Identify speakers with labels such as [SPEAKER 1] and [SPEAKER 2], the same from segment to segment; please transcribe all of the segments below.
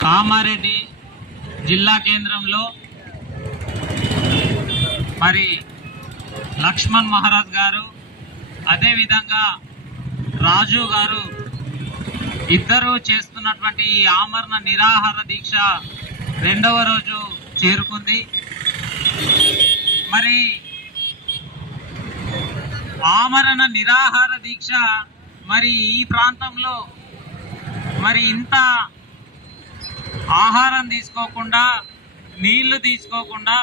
[SPEAKER 1] కామారెడ్డి జిల్లా కేంద్రంలో మరి లక్ష్మణ్ మహారాజ్ గారు అదేవిధంగా రాజు గారు ఇద్దరు చేస్తున్నటువంటి ఈ ఆమరణ నిరాహార దీక్ష రెండవ రోజు చేరుకుంది. మరి ఆమరణ నిరాహార దీక్ష మరి ఈ ప్రాంతంలో మరి ఇంత ఆహారం తీసుకోకుండా నీళ్ళు తీసుకోకుండా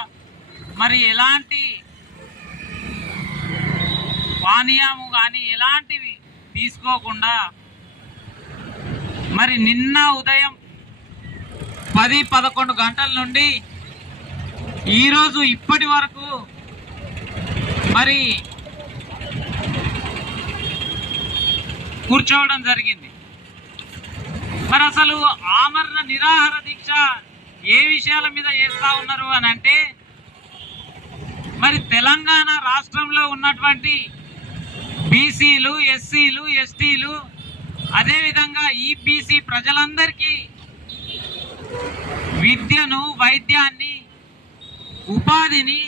[SPEAKER 1] మరి ఎలాంటి పానీయము కానీ ఎలాంటివి తీసుకోకుండా మరి నిన్న ఉదయం పది పదకొండు గంటల నుండి ఈరోజు ఇప్పటి వరకు మరి కూర్చోవడం జరిగింది. మరి అసలు ఆమరణ నిరాహార దీక్ష ఏ విషయాల మీద చేస్తా ఉన్నారు అని అంటే మరి తెలంగాణ రాష్ట్రంలో ఉన్నటువంటి బీసీలు ఎస్సీలు ఎస్టీలు అదేవిధంగా ఈబీసీ ప్రజలందరికీ విద్యను వైద్యాన్ని ఉపాధిని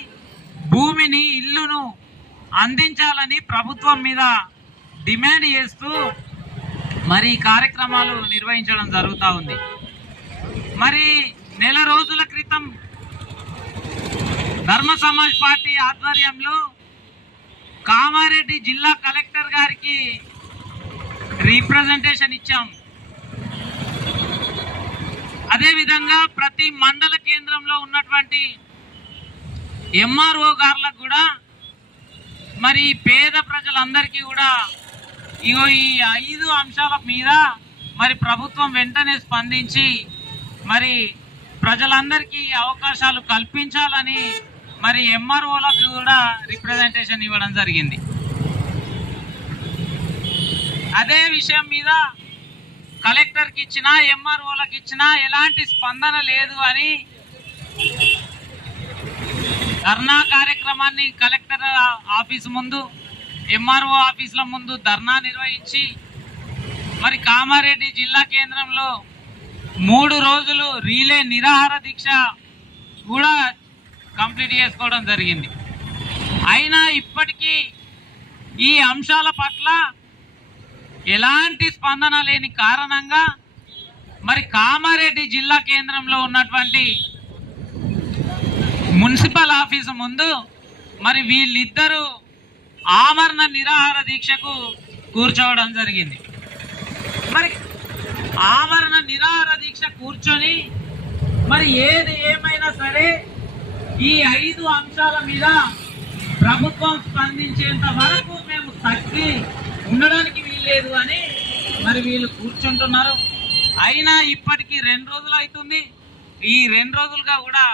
[SPEAKER 1] భూమిని ఇల్లును అందించాలని ప్రభుత్వం మీద డిమాండ్ చేస్తూ మరి కార్యక్రమాలు నిర్వహించడం జరుగుతూ ఉంది. మరి నెల రోజుల క్రితం ధర్మ సమాజ్ పార్టీ ఆధ్వర్యంలో కామారెడ్డి జిల్లా కలెక్టర్ గారికి రీప్రజెంటేషన్ ఇచ్చాం. అదేవిధంగా ప్రతి మండల కేంద్రంలో ఉన్నటువంటి ఎంఆర్ఓ గారులకు కూడా మరి పేద ప్రజలందరికీ కూడా ఇగో ఈ ఐదు అంశాల మీద మరి ప్రభుత్వం వెంటనే స్పందించి మరి ప్రజలందరికీ అవకాశాలు కల్పించాలని మరి ఎంఆర్ఓలకు కూడా రిప్రజెంటేషన్ ఇవ్వడం జరిగింది. అదే విషయం మీద కలెక్టర్కి ఇచ్చినా ఎంఆర్ఓలకు ఇచ్చినా ఎలాంటి స్పందన లేదు అని ధర్నా కార్యక్రమాన్ని కలెక్టర్ ఆఫీస్ ముందు ఎంఆర్ఓ ఆఫీసుల ముందు ధర్నా నిర్వహించి మరి కామారెడ్డి జిల్లా కేంద్రంలో మూడు రోజులు రీలే నిరాహార దీక్ష కూడా కంప్లీట్ చేసుకోవడం జరిగింది. అయినా ఇప్పటికీ ఈ అంశాల పట్ల ఎలాంటి స్పందన లేని కారణంగా మరి కామారెడ్డి జిల్లా కేంద్రంలో ఉన్నటువంటి మున్సిపల్ ఆఫీసు ముందు మరి వీళ్ళిద్దరూ ఆమరణ నిరాహార దీక్షకు కూర్చోవడం జరిగింది. మరి ఆమరణ నిరాహార దీక్ష కూర్చొని మరి ఏది ఏమైనా సరే ఈ ఐదు అంశాల మీద ప్రభుత్వం స్పందించేంత వరకు మేము తగ్గి ఉండడానికి వీల్లేదు అని మరి వీళ్ళు కూర్చుంటున్నారు. అయినా ఇప్పటికీ రెండు రోజులు అవుతుంది. ఈ రెండు రోజులుగా కూడా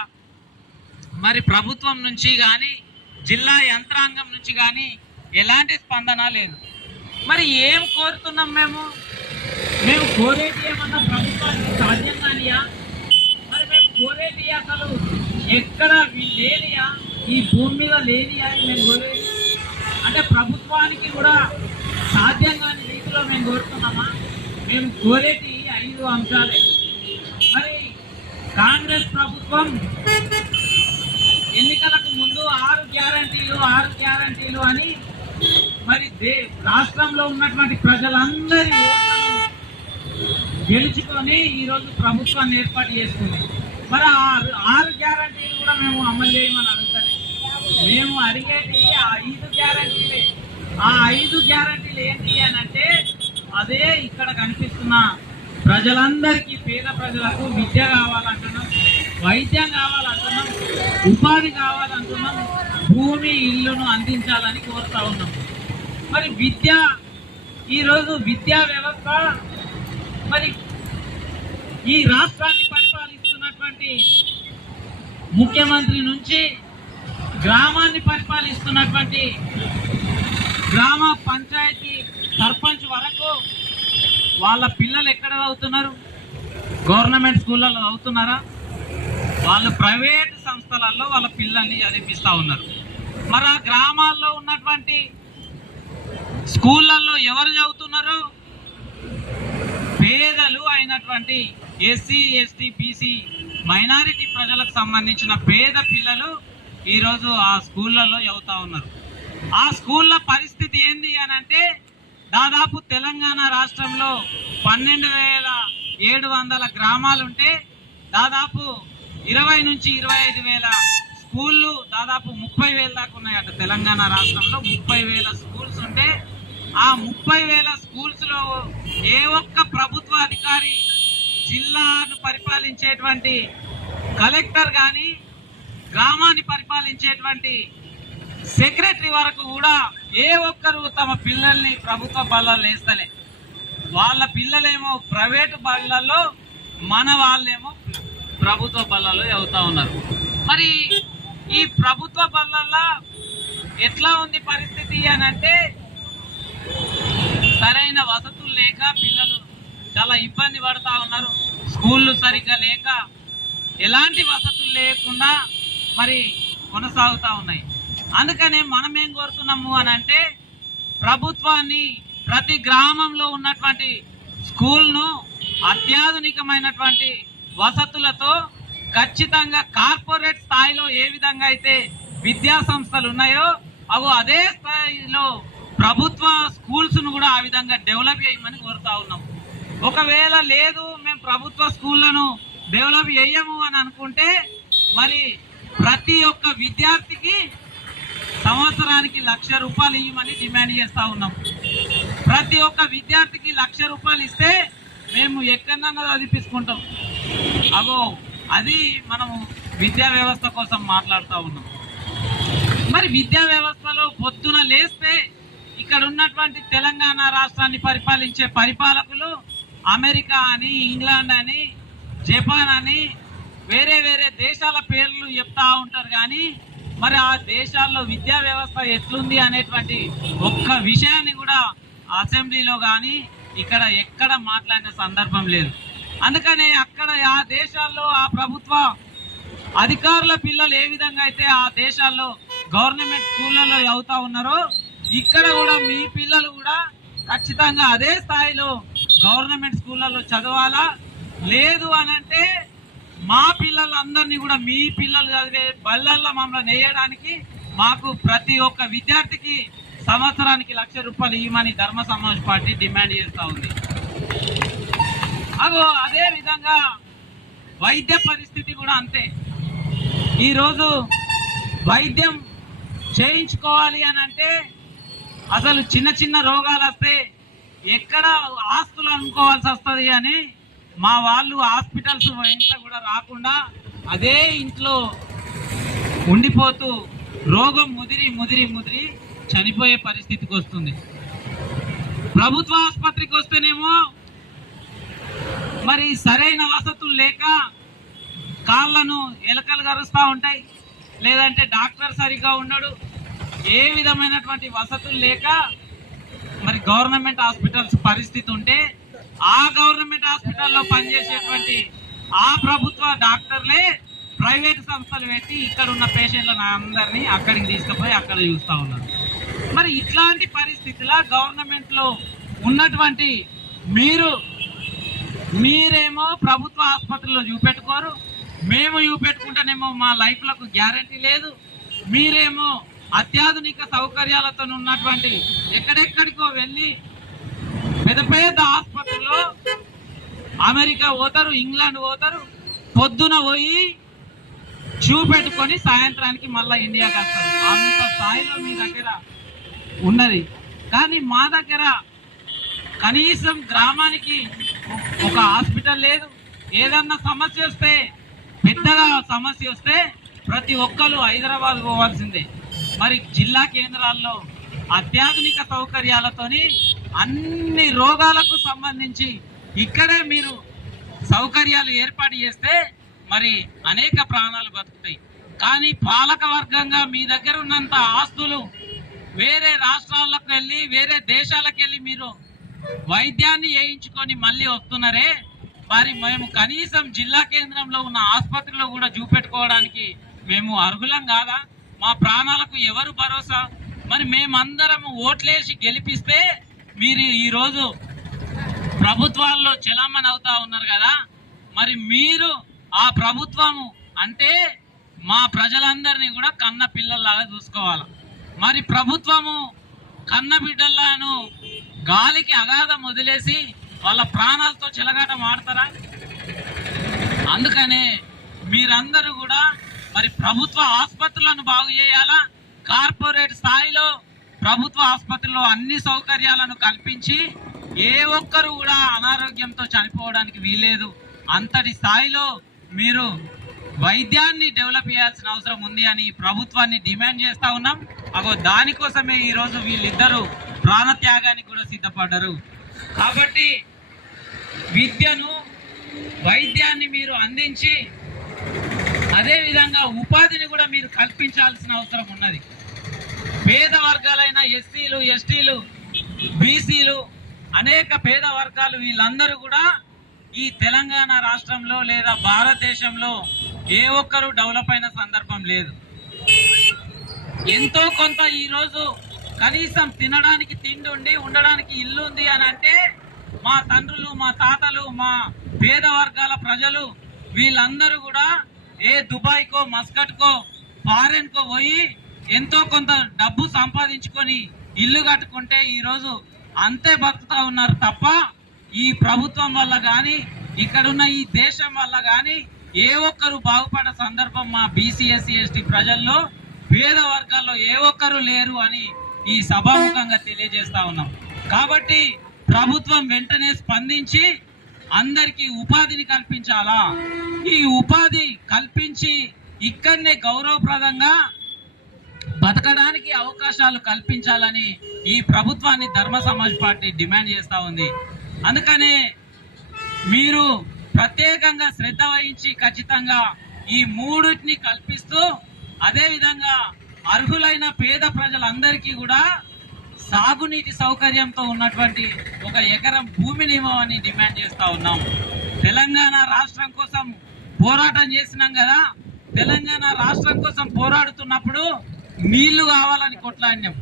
[SPEAKER 1] మరి ప్రభుత్వం నుంచి కానీ జిల్లా యంత్రాంగం నుంచి కానీ ఎలాంటి స్పందన లేదు. మరి ఏం కోరుతున్నాం మేము? మేము కోరేది ఏమన్నా ప్రభుత్వానికి సాధ్యం కానియా? మరి మేము కోరేది అసలు ఎక్కడ లేనియా? ఈ భూమి మీద లేనియా అని మేము కోరేది? అంటే ప్రభుత్వానికి కూడా సాధ్యం కాని రీతిలో మేము కోరుతున్నామా? మేము కోరేటి ఐదు అంశాలే. మరి కాంగ్రెస్ ప్రభుత్వం ఎన్నికలకు గ్యారంటీలు ఆరు గ్యారంటీలు అని మరి దే రాష్ట్రంలో ఉన్నటువంటి ప్రజలందరి ఓట్లను గెలుచుకొని ఈరోజు ప్రభుత్వాన్ని ఏర్పాటు చేసుకుంది మరి ఆరు ఆరు గ్యారంటీలు కూడా మేము అమలు చేయమని అడుగుతానే. మేము అడిగేది ఆ ఐదు గ్యారంటీలే. ఆ ఐదు గ్యారంటీలు ఏంటి అని అంటే అదే ఇక్కడ కనిపిస్తున్న ప్రజలందరికీ పేద ప్రజలకు విద్య కావాలంటున్నాం వైద్యం కావాలంటున్నాం ఉపాధి కావాలంటున్నాం భూమి ఇల్లును అందించాలని కోరుతా ఉన్నాం. మరి విద్య ఈరోజు విద్యా వ్యవస్థ మరి ఈ రాష్ట్రాన్ని పరిపాలిస్తున్నటువంటి ముఖ్యమంత్రి నుంచి గ్రామాన్ని పరిపాలిస్తున్నటువంటి గ్రామ పంచాయతీ సర్పంచ్ వరకు వాళ్ళ పిల్లలు ఎక్కడ చదువుతున్నారు? గవర్నమెంట్ స్కూళ్ళలో చదువుతున్నారా? వాళ్ళు ప్రైవేట్ సంస్థలలో వాళ్ళ పిల్లల్ని చదివిస్తూ ఉన్నారు. మరి ఆ గ్రామాల్లో ఉన్నటువంటి స్కూళ్ళల్లో ఎవరు చదువుతున్నారు? పేదలు అయినటువంటి ఎస్సీ ఎస్టీ బీసీ మైనారిటీ ప్రజలకు సంబంధించిన పేద పిల్లలు ఈరోజు ఆ స్కూళ్ళలో చదువుతూ ఉన్నారు. ఆ స్కూళ్ళ పరిస్థితి ఏంది అని అంటే దాదాపు తెలంగాణ రాష్ట్రంలో పన్నెండు వేల ఏడు వందల గ్రామాలుంటే దాదాపు ఇరవై నుంచి ఇరవై ఐదు వేల స్కూళ్ళు దాదాపు ముప్పై వేల దాకా ఉన్నాయట తెలంగాణ రాష్ట్రంలో. ముప్పై వేల స్కూల్స్ ఉంటే ఆ ముప్పై వేల స్కూల్స్లో ఏ ఒక్క ప్రభుత్వ అధికారి జిల్లాను పరిపాలించేటువంటి కలెక్టర్ కానీ గ్రామాన్ని పరిపాలించేటువంటి సెక్రటరీ వరకు కూడా ఏ ఒక్కరు తమ పిల్లల్ని ప్రభుత్వ బళ్ళల్లో వేస్తలే. వాళ్ళ పిల్లలేమో ప్రైవేటు బళ్ళల్లో మన వాళ్ళేమో ప్రభుత్వ బళ్ళల్లో చదువుతా ఉన్నారు. మరి ఈ ప్రభుత్వ బళ్ళల్లో ఎట్లా ఉంది పరిస్థితి అని అంటే సరైన వసతులు లేక పిల్లలు చాలా ఇబ్బంది పడతా ఉన్నారు. స్కూళ్ళు సరిగ్గా లేక ఎలాంటి వసతులు లేకుండా మరి కొనసాగుతూ ఉన్నాయి. అందుకనే మనం ఏం కోరుతున్నాము అని అంటే ప్రభుత్వాన్ని ప్రతి గ్రామంలో ఉన్నటువంటి స్కూల్ను అత్యాధునికమైనటువంటి వసతులతో ఖచ్చితంగా కార్పొరేట్ స్థాయిలో ఏ విధంగా అయితే విద్యా సంస్థలు ఉన్నాయో అవి అదే స్థాయిలో ప్రభుత్వ స్కూల్స్ను కూడా ఆ విధంగా డెవలప్ చేయమని కోరుతా ఉన్నాం. ఒకవేళ లేదు మేము ప్రభుత్వ స్కూళ్ళను డెవలప్ చేయము అని అనుకుంటే మరి ప్రతి ఒక్క విద్యార్థికి సంవత్సరానికి లక్ష రూపాయలు ఇవ్వమని డిమాండ్ చేస్తూ ఉన్నాం. ప్రతి ఒక్క విద్యార్థికి లక్ష రూపాయలు ఇస్తే మేము ఎక్కడన్నా చదివించుకుంటాం. అగో అది మనము విద్యా వ్యవస్థ కోసం మాట్లాడుతూ ఉన్నాం. మరి విద్యా వ్యవస్థలో పొద్దున లేస్తే ఇక్కడ ఉన్నటువంటి తెలంగాణ రాష్ట్రాన్ని పరిపాలించే పరిపాలకులు అమెరికా అని ఇంగ్లాండ్ అని జపాన్ అని వేరే వేరే దేశాల పేర్లు చెప్తా ఉంటారు కానీ మరి ఆ దేశాల్లో విద్యా వ్యవస్థ ఎట్లుంది అనేటువంటి ఒక్క విషయాన్ని కూడా అసెంబ్లీలో కానీ ఇక్కడ ఎక్కడ మాట్లాడిన సందర్భం లేదు. అందుకనే అక్కడ ఆ దేశాల్లో ఆ ప్రభుత్వ అధికారుల పిల్లలు ఏ విధంగా అయితే ఆ దేశాల్లో గవర్నమెంట్ స్కూళ్ళలో అవుతా ఉన్నారో ఇక్కడ కూడా మీ పిల్లలు కూడా ఖచ్చితంగా అదే స్థాయిలో గవర్నమెంట్ స్కూళ్ళలో చదవాలా? లేదు అనంటే మా పిల్లలందరినీ కూడా మీ పిల్లలు చదివే బళ్ళల్లో మమ్మల్ని నేయడానికి మాకు ప్రతి ఒక్క విద్యార్థికి సంవత్సరానికి లక్ష రూపాయలు ఇవ్వమని ధర్మ సమాజ్ పార్టీ డిమాండ్ చేస్తూ ఉంది. అగో అదే విధంగా వైద్య పరిస్థితి కూడా అంతే. ఈరోజు వైద్యం చేయించుకోవాలి అని అంటే అసలు చిన్న చిన్న రోగాలు వస్తే ఎక్కడ ఆస్తులు అనుకోవాల్సి వస్తుంది అని మా వాళ్ళు హాస్పిటల్స్ ఇంట్లో కూడా రాకుండా అదే ఇంట్లో ఉండిపోతూ రోగం ముదిరి ముదిరి ముదిరి చనిపోయే పరిస్థితికి వస్తుంది. ప్రభుత్వ ఆసుపత్రికి వస్తేనేమో మరి సరైన వసతులు లేక కాళ్ళను ఎలకలు కరుస్తూ ఉంటాయి. లేదంటే డాక్టర్ సరిగ్గా ఉండడు. ఏ విధమైనటువంటి వసతులు లేక మరి గవర్నమెంట్ హాస్పిటల్స్ పరిస్థితి ఉంటే ఆ గవర్నమెంట్ హాస్పిటల్లో పనిచేసేటువంటి ఆ ప్రభుత్వ డాక్టర్లే ప్రైవేట్ సంస్థలు పెట్టి ఇక్కడ ఉన్న పేషెంట్లను అందరినీ అక్కడికి తీసుకుపోయి అక్కడ చూస్తూ ఉన్నారు. మరి ఇట్లాంటి పరిస్థితిలో గవర్నమెంట్లో ఉన్నటువంటి మీరు మీరేమో ప్రభుత్వ ఆసుపత్రిలో చూపెట్టుకోరు. మేము చూపెట్టుకుంటేనేమో మా లైఫ్లకు గ్యారంటీ లేదు. మీరేమో అత్యాధునిక సౌకర్యాలతో ఉన్నటువంటి ఎక్కడెక్కడికో వెళ్ళి పెద్ద పెద్ద ఆసుపత్రిలో అమెరికా పోతారు ఇంగ్లాండ్ పోతారు పొద్దున పోయి చూపెట్టుకొని సాయంత్రానికి మళ్ళీ ఇండియాకి వస్తారు అంత స్థాయిలో మీ దగ్గర ఉన్నది. కానీ మా దగ్గర కనీసం గ్రామానికి ఒక హాస్పిటల్ లేదు. ఏదన్నా సమస్య వస్తే పెద్దగా సమస్య వస్తే ప్రతి ఒక్కరు హైదరాబాద్ పోవాల్సిందే. మరి జిల్లా కేంద్రాల్లో అత్యాధునిక సౌకర్యాలతోని అన్ని రోగాలకు సంబంధించి ఇక్కడే మీరు సౌకర్యాలు ఏర్పాటు చేస్తే మరి అనేక ప్రాణాలు బతుకుతాయి. కానీ పాలక వర్గంగా మీ దగ్గర ఉన్నంత ఆస్తులు వేరే రాష్ట్రాలకు వెళ్ళి వేరే దేశాలకు వెళ్ళి మీరు వైద్యాన్ని వేయించుకొని మళ్ళీ వస్తున్నారే? మరి మేము కనీసం జిల్లా కేంద్రంలో ఉన్న ఆసుపత్రిలో కూడా చూపెట్టుకోవడానికి మేము అర్హులం కాదా? మా ప్రాణాలకు ఎవరు భరోసా? మరి మేమందరం ఓట్లేసి గెలిపిస్తే మీరు ఈరోజు ప్రభుత్వాల్లో చలామణి అవుతా ఉన్నారు కదా? మరి మీరు ఆ ప్రభుత్వము అంటే మా ప్రజలందరినీ కూడా కన్న పిల్లల్లాగా చూసుకోవాలి. మరి ప్రభుత్వము కన్న బిడ్డలను గాలికి అగాధం వదిలేసి వాళ్ళ ప్రాణాలతో చిలగాట మాడతారా అందుకనే మీరందరూ కూడా మరి ప్రభుత్వ ఆసుపత్రులను బాగు చేయాలా? కార్పొరేట్ స్థాయిలో ప్రభుత్వ ఆసుపత్రుల్లో అన్ని సౌకర్యాలను కల్పించి ఏ ఒక్కరు కూడా అనారోగ్యంతో చనిపోవడానికి వీలేదు అంతటి స్థాయిలో మీరు వైద్యాన్ని డెవలప్ చేయాల్సిన అవసరం ఉంది అని ప్రభుత్వాన్ని డిమాండ్ చేస్తా ఉన్నాం. అగో దానికోసమే ఈరోజు వీళ్ళిద్దరూ ప్రాణత్యాగానికి కూడా సిద్ధపడ్డరు. కాబట్టి విద్యను వైద్యాన్ని మీరు అందించి అదేవిధంగా ఉపాధిని కూడా మీరు కల్పించాల్సిన అవసరం ఉన్నది. పేద వర్గాలైన ఎస్సీలు ఎస్టీలు బీసీలు అనేక పేద వర్గాలు వీళ్ళందరూ కూడా ఈ తెలంగాణ రాష్ట్రంలో లేదా భారతదేశంలో ఏ ఒక్కరూ డెవలప్ అయిన సందర్భం లేదు. ఎంతో కొంత ఈరోజు కనీసం తినడానికి తిండి ఉండి ఉండడానికి ఇల్లు ఉంది అని అంటే మా తండ్రులు మా తాతలు మా పేద వర్గాల ప్రజలు వీళ్ళందరూ కూడా ఏ దుబాయ్కో మస్కట్కో ఫారెన్కో పోయి ఎంతో కొంత డబ్బు సంపాదించుకొని ఇల్లు కట్టుకుంటే ఈరోజు అంతే బతుకుతా ఉన్నారు తప్ప ఈ ప్రభుత్వం వల్ల కానీ ఇక్కడున్న ఈ దేశం వల్ల కానీ ఏ ఒక్కరు బాగుపడ్డ సందర్భం మా బీసీఎస్సీ ఎస్టీ ప్రజల్లో పేద వర్గాల్లో ఏ ఒక్కరు లేరు అని ఈ సభాముఖంగా తెలియజేస్తా ఉన్నాం. కాబట్టి ప్రభుత్వం వెంటనే స్పందించి అందరికీ ఉపాధిని కల్పించాలా? ఈ ఉపాధి కల్పించి ఇక్కడనే గౌరవప్రదంగా బతకడానికి అవకాశాలు కల్పించాలని ఈ ప్రభుత్వాన్ని ధర్మ సమాజ్ పార్టీ డిమాండ్ చేస్తూ ఉంది. అందుకనే మీరు ప్రత్యేకంగా శ్రద్ధ వహించి ఖచ్చితంగా ఈ మూడింటిని కల్పిస్తూ అదేవిధంగా అర్హులైన పేద ప్రజలందరికీ కూడా సాగునీటి సౌకర్యంతో ఉన్నటువంటి ఒక ఎకరం భూమిని ఇవ్వమని డిమాండ్ చేస్తూ ఉన్నాం. తెలంగాణ రాష్ట్రం కోసం పోరాటం చేసినాం కదా. తెలంగాణ రాష్ట్రం కోసం పోరాడుతున్నప్పుడు నీళ్ళు కావాలని కొట్లాడినాం.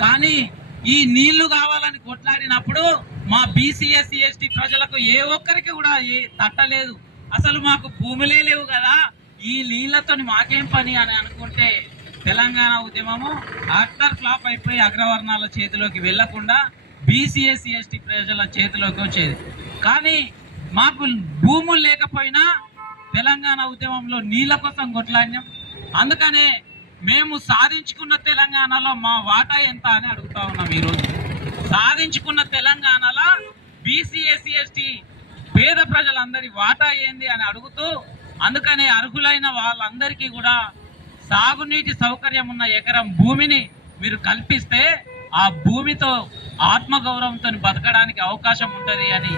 [SPEAKER 1] కానీ ఈ నీళ్ళు కావాలని కొట్లాడినప్పుడు మా బీసీఎస్సీ ఎస్టీ ప్రజలకు ఏ ఒక్కరికి కూడా ఏ తట్టలేదు. అసలు మాకు భూములే లేవు కదా. ఈ నీళ్ళతో మాకేం పని అని అనుకుంటే తెలంగాణ ఉద్యమము అట్టర్ ఫ్లాప్ అయిపోయి అగ్రవర్ణాల చేతిలోకి వెళ్ళకుండా బీసీఎస్సీ ఎస్టీ ప్రజల చేతిలోకి వచ్చేది. కానీ మాకు భూములు లేకపోయినా తెలంగాణ ఉద్యమంలో నీళ్ళ కోసం కొట్లాడినాం. అందుకనే మేము సాధించుకున్న తెలంగాణలో మా వాటా ఎంత అని అడుగుతా ఉన్నాం ఈరోజు. సాధించుకున్న తెలంగాణలో బీసీఎస్సీ ఎస్టీ పేద ప్రజలందరి వాటా ఏంది అని అడుగుతూ అందుకనే అర్హులైన వాళ్ళందరికీ కూడా సాగునీటి సౌకర్యం ఉన్న ఎకరం భూమిని మీరు కల్పిస్తే ఆ భూమితో ఆత్మగౌరవంతో బతకడానికి అవకాశం ఉంటుంది అని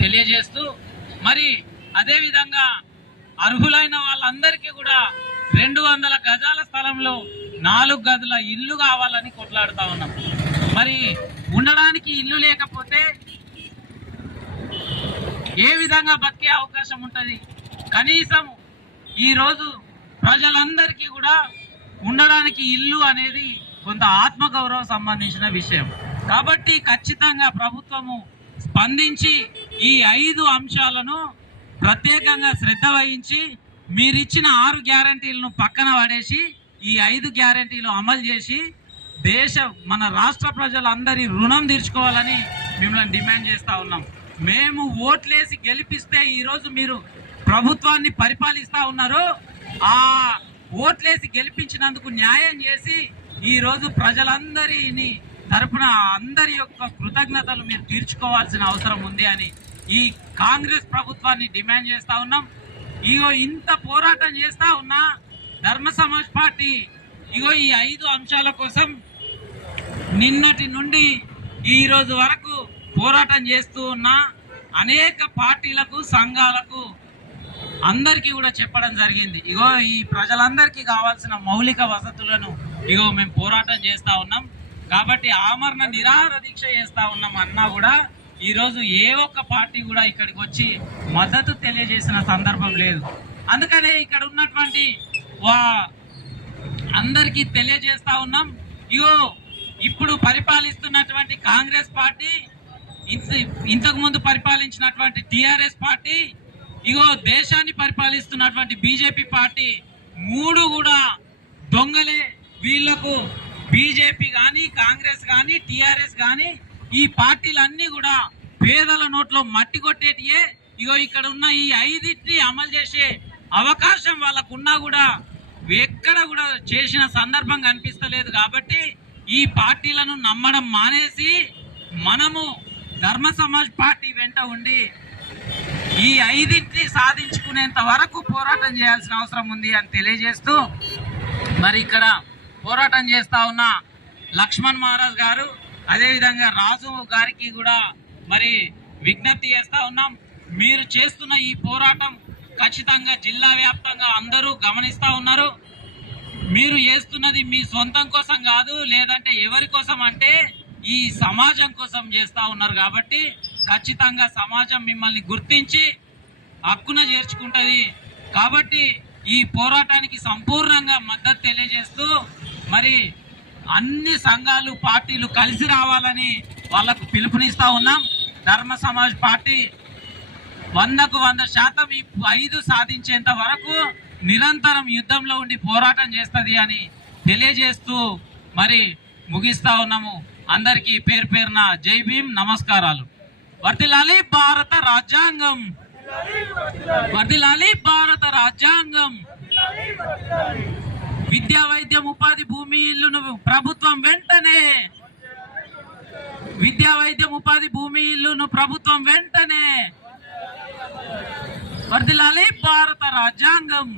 [SPEAKER 1] తెలియజేస్తూ మరి అదేవిధంగా అర్హులైన వాళ్ళందరికీ కూడా రెండు వందల గజాల స్థలంలో నాలుగు గదుల ఇల్లు కావాలని కొట్లాడుతా ఉన్నాం. మరి ఉండడానికి ఇల్లు లేకపోతే ఏ విధంగా బతికే అవకాశం ఉంటుంది? కనీసం ఈరోజు ప్రజలందరికీ కూడా ఉండడానికి ఇల్లు అనేది కొంత ఆత్మగౌరవం సంబంధించిన విషయం. కాబట్టి ఖచ్చితంగా ప్రభుత్వము స్పందించి ఈ ఐదు అంశాలను ప్రత్యేకంగా శ్రద్ధ వహించి మీరిచ్చిన ఆరు గ్యారంటీలను పక్కన పడేసి ఈ ఐదు గ్యారంటీలు అమలు చేసి దేశ మన రాష్ట్ర ప్రజలందరి రుణం తీర్చుకోవాలని మిమ్మల్ని డిమాండ్ చేస్తూ ఉన్నాం. మేము ఓట్లేసి గెలిపిస్తే ఈరోజు మీరు ప్రభుత్వాన్ని పరిపాలిస్తా ఉన్నారు. ఆ ఓట్లేసి గెలిపించినందుకు న్యాయం చేసి ఈరోజు ప్రజలందరిని తరపున అందరి యొక్క కృతజ్ఞతలు మీరు తీర్చుకోవాల్సిన అవసరం ఉంది అని ఈ కాంగ్రెస్ ప్రభుత్వాన్ని డిమాండ్ చేస్తూ ఉన్నాం. ఇగో ఇంత పోరాటం చేస్తూ ఉన్నా ధర్మ సమాజ్ పార్టీ ఇగో ఈ ఐదు అంశాల కోసం నిన్నటి నుండి ఈరోజు వరకు పోరాటం చేస్తూ ఉన్న. అనేక పార్టీలకు సంఘాలకు అందరికీ కూడా చెప్పడం జరిగింది. ఇగో ఈ ప్రజలందరికీ కావాల్సిన మౌలిక వసతులను ఇగో మేము పోరాటం చేస్తూ ఉన్నాం. కాబట్టి ఆమరణ నిరాహార దీక్ష చేస్తూ ఉన్నాం అన్నా కూడా ఈరోజు ఏ ఒక్క పార్టీ కూడా ఇక్కడికి వచ్చి మద్దతు తెలియజేసిన సందర్భం లేదు. అందుకనే ఇక్కడ ఉన్నటువంటి వా అందరికీ తెలియజేస్తూ ఉన్నాం. ఇగో ఇప్పుడు పరిపాలిస్తున్నటువంటి కాంగ్రెస్ పార్టీ ఇంత ఇంతకు ముందు పరిపాలించినటువంటి టిఆర్ఎస్ పార్టీ ఇగో దేశాన్ని పరిపాలిస్తున్నటువంటి బీజేపీ పార్టీ మూడు కూడా దొంగలే. వీళ్ళకు బీజేపీ కానీ కాంగ్రెస్ కానీ టీఆర్ఎస్ కానీ ఈ పార్టీలన్నీ కూడా పేదల నోట్లో మట్టి కొట్టేటియే. ఇగో ఇక్కడ ఉన్న ఈ ఐదింటిని అమలు చేసే అవకాశం వాళ్ళకున్నా కూడా ఎక్కడ కూడా చేసిన సందర్భం కనిపిస్తలేదు కాబట్టి ఈ పార్టీలను నమ్మడం మానేసి మనము ధర్మ సమాజ్ పార్టీ వెంట ఉండి ఈ ఐదింటిని సాధించుకునేంత వరకు పోరాటం చేయాల్సిన అవసరం ఉంది అని తెలియజేస్తూ మరి ఇక్కడ పోరాటం చేస్తా ఉన్న లక్ష్మణ్ మహారాజ్ గారు అదేవిధంగా రాజు గారికి కూడా మరి విజ్ఞప్తి చేస్తా ఉన్నాం. మీరు చేస్తున్న ఈ పోరాటం ఖచ్చితంగా జిల్లా వ్యాప్తంగా అందరూ గమనిస్తూ ఉన్నారు. మీరు చేస్తున్నది మీ సొంతం కోసం కాదు లేదంటే ఎవరి కోసం అంటే ఈ సమాజం కోసం చేస్తూ ఉన్నారు కాబట్టి ఖచ్చితంగా సమాజం మిమ్మల్ని గుర్తించి హక్కున చేర్చుకుంటుంది. కాబట్టి ఈ పోరాటానికి సంపూర్ణంగా మద్దతు తెలియజేస్తూ మరి అన్ని సంఘాలు పార్టీలు కలిసి రావాలని వాళ్ళకు పిలుపునిస్తూ ఉన్నాం. ధర్మ సమాజ్ పార్టీ వందకు వంద శాతం ఈ ఐదు సాధించేంత వరకు నిరంతరం యుద్ధంలో ఉండి పోరాటం చేస్తుంది అని తెలియజేస్తూ మరి ముగిస్తా ఉన్నాము. అందరికీ పేరు పేరున జై భీమ్. నమస్కారాలు. వర్తిల్లాలి భారత రాజ్యాంగం. వర్తిల్లాలి భారత రాజ్యాంగం. విద్యా వైద్యం ఉపాధి భూమి ఇల్లును ప్రభుత్వం వెంటనే విద్యా వైద్యం ఉపాధి భూమి ఇల్లును ప్రభుత్వం వెంటనే వర్దిలాలి భారత రాజ్యాంగం.